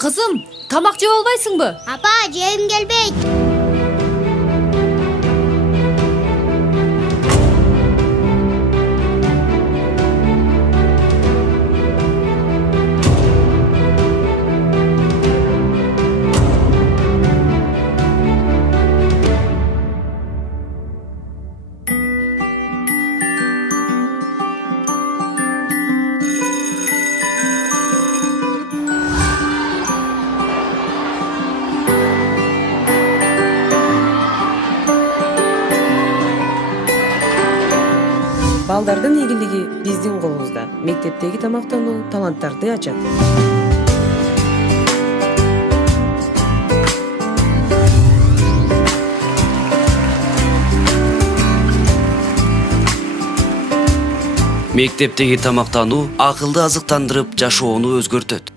Кызым, тамак жеп албайсыңбы? Апа, жегим келбейт. Балдардын ийгилиги биздин колубузда. Мектептеги тамактануу таланттарды ачат. Мектептеги тамактануу акылды азыктандырып жашоону өзгөртөт.